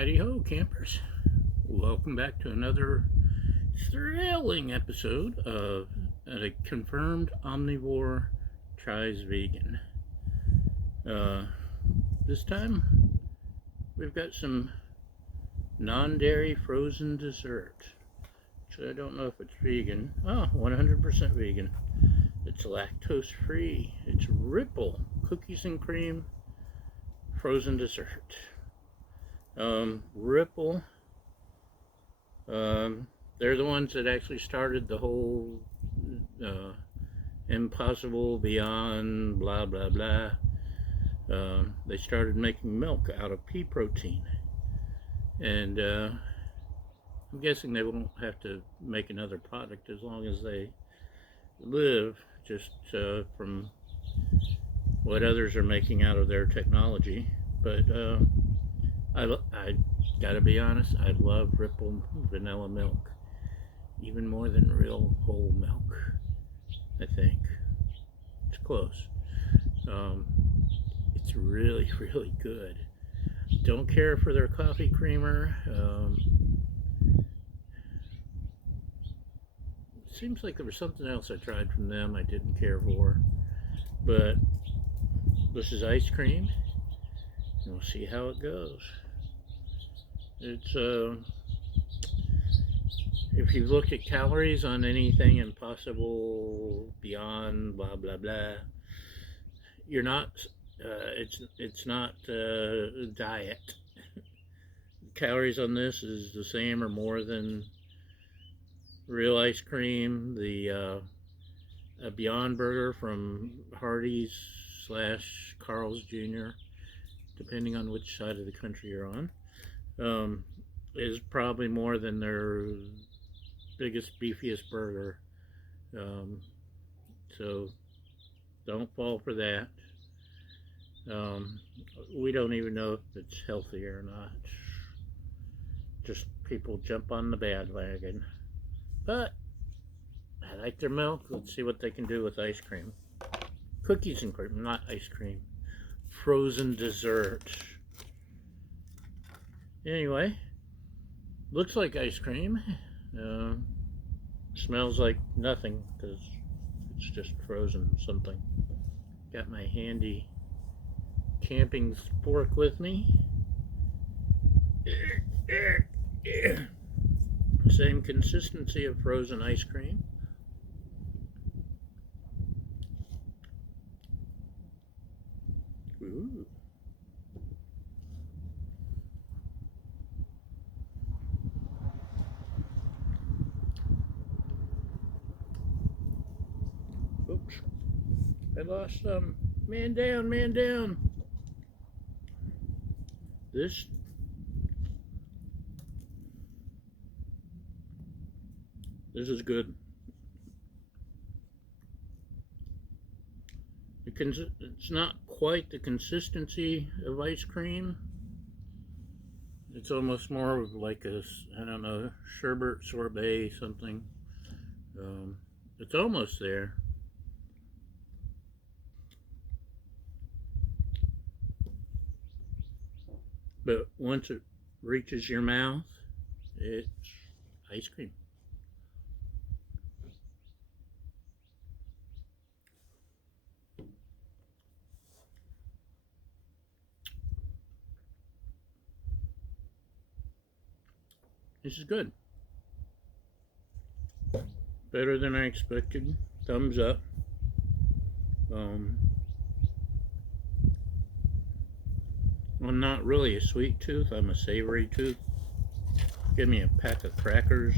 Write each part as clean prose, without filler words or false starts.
Heidi ho, campers. Welcome back to another thrilling episode of A Confirmed Omnivore Tries Vegan. This time, we've got some non-dairy frozen dessert. Actually, I don't know if it's vegan. 100% vegan. It's lactose free. It's Ripple cookies and cream frozen dessert. Ripple, they're the ones that actually started the whole impossible beyond blah blah blah. They started making milk out of pea protein, and I'm guessing they won't have to make another product as long as they live, just from what others are making out of their technology. But I gotta be honest, I love Ripple vanilla milk even more than real whole milk. I think it's close. It's really good. Don't care for their coffee creamer. Seems like there was something else I tried from them I didn't care for, but this is ice cream, and we'll see how it goes. It's if you've looked at calories on anything impossible beyond blah blah blah, you're not. It's not diet. Calories on this is the same or more than real ice cream. The a Beyond Burger from Hardee's / Carl's Jr., depending on which side of the country you're on, is probably more than their biggest, beefiest burger. So don't fall for that. We don't even know if it's healthy or not. Just people jump on the bandwagon. But I like their milk. Let's see what they can do with ice cream. Cookies and cream, not ice cream. Frozen dessert. Anyway, looks like ice cream. Smells like nothing because it's just frozen something. Got my handy camping fork with me. Same consistency of frozen ice cream. Ooh. Oops. I lost some. Man down, man down. This is good. It's not quite the consistency of ice cream. It's almost more of like a, I don't know, sherbet, sorbet, something. It's almost there. But once it reaches your mouth, it's ice cream. This is good. Better than I expected. Thumbs up. I'm not really a sweet tooth. I'm a savory tooth. Give me a pack of crackers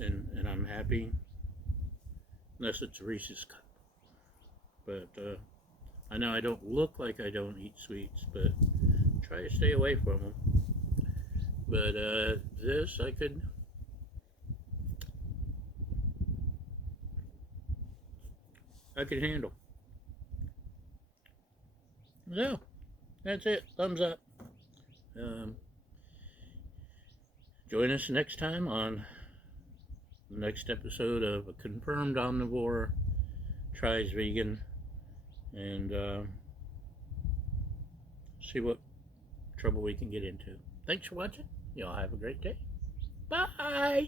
and I'm happy. Unless it's a Reese's cup. But I know I don't look like I don't eat sweets, but try to stay away from them. But this I could handle. So that's it. Thumbs up. Join us next time on the next episode of A Confirmed Omnivore Tries Vegan, and see what trouble we can get into. Thanks for watching. Y'all have a great day. Bye.